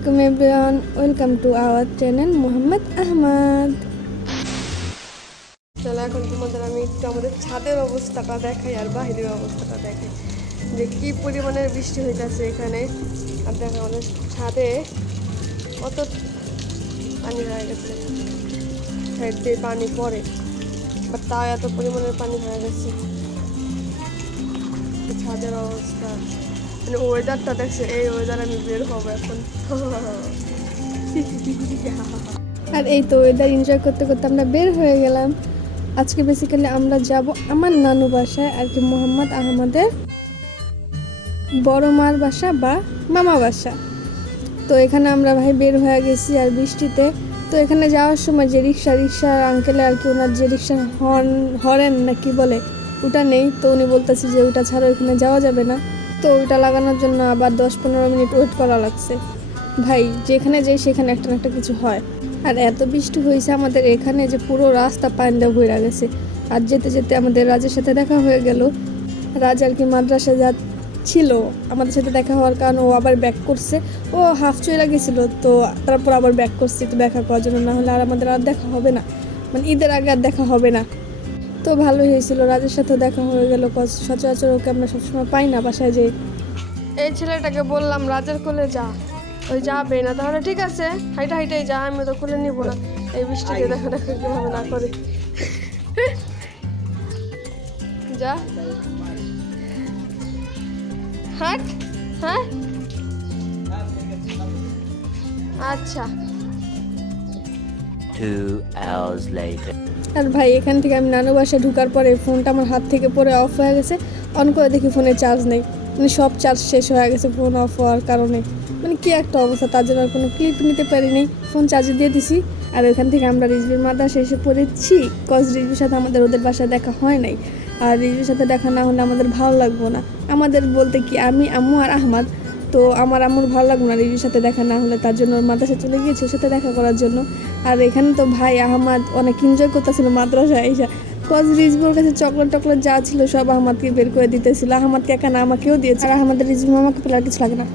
আলাইকুম everyone, welcome to our channel Mohammad Ahmad. চলো এখন তোমাদের আমি একটু আমাদের ছাদের অবস্থাটা দেখাই আর বাহিরের অবস্থাটা দেখাই যে কী পরিমাণের বৃষ্টি হইতেছে এখানে। আর দেখো আমাদের ছাদে কত পানি হয়ে গেছে, সাইড দিয়ে পানি পড়ে, বাট তাও এত পরিমাণের পানি হয়ে গেছে। ছাদের অবস্থা মানে ওয়েদারটা দেখছে, এই ওয়েদার আমি বের হবো এখন। আর এই তো ওয়েদার এনজয় করতে করতে আমরা বের হয়ে গেলাম। আজকে বেসিক্যালি আমরা যাব আমার নানু বাসায় আর কি, মোহাম্মদ আহমদের বড় মার বাসা বা মামা বাসা। তো এখানে আমরা ভাই বের হয়ে গেছি আর বৃষ্টিতে। তো এখানে যাওয়ার সময় যে রিক্সা আঙ্কেলে আর কি, ওনার যে রিক্সা হরেন না কি বলে ওটা নেই। তো উনি বলতেছে যে ওটা ছাড়া ওইখানে যাওয়া যাবে না। তো ওইটা লাগানোর জন্য আবার 10-15 মিনিট ওয়েট করা লাগছে। ভাই যেখানে যাই সেখানে একটা না একটা কিছু হয়। আর এত বৃষ্টি হয়েছে আমাদের এখানে যে পুরো রাস্তা পানিতে ভরে গেছে। আর যেতে যেতে আমাদের রাজের সাথে দেখা হয়ে গেল। রাজ আর কি মাদ্রাসা ছিল, আমাদের সাথে দেখা হওয়ার কারণে ও আবার ব্যাক করছে। ও হাফ চলে গেছিলো, তো তারপর আবার ব্যাক করছে একটু দেখা করার জন্য, না হলে আর আমাদের আর দেখা হবে না, মানে ঈদের আগে আর দেখা হবে না। তো ভালোই হয়েছিল, রাজের সাথেও দেখা হয়ে গেল। সচরাচর ওকে আমরা সবসময় পাই না বাসায়। যে এই ছেলেটাকে বললাম রাজের কোলে যা, ওই যাবে না, তাহলে ঠিক আছে হাইটা হাইটাই যা, আমি তো কোলে নিব না। এই বৃষ্টিতে দেখা দেখা কীভাবে না করে যা হাট। হ্যাঁ আচ্ছা। 2 hours later. আর ভাই এখান থেকে আমি নানু বাসায় ঢুকার পরে ফোনটা আমার হাত থেকে পড়ে অফ হয়ে গেছে। অন করে দেখি ফোনে চার্জ নেই, মানে সব চার্জ শেষ হয়ে গেছে ফোন অফ হওয়ার কারণে। মানে কি একটা অবস্থা, তার জন্য আর কোনো ক্লিপ নিতে পারিনি, ফোন চার্জে দিয়ে দিছি। আর ওইখান থেকে আমরা রিজভির মাদ্রাসা এসে পড়েছি, কজ রিজভির সাথে আমাদের ওদের বাসায় দেখা হয় নাই। আর রিজভির সাথে দেখা না হলে আমাদের ভালো লাগবো না। আমাদের বলতে কি আমি, আম্মু আর আহমদ। তো আমার আম্মুর ভালো লাগবে না রিজভির সাথে দেখা না হলে, তার জন্য মাদ্রাসা চলে গিয়েছে ওর সাথে দেখা করার জন্য। আর এখানে তো ভাই আহমদ অনেক এনজয় করতেছিল মাদ্রাসায় এসে, কজ রিজভির কাছে চকলেট যা ছিল সব আহমদকে বের করে দিতেছিল। আহমদকে একা না আমাকেও দিয়েছে, আর আহমদের রিজভি আমাকে পেলে আর কিছু লাগে না।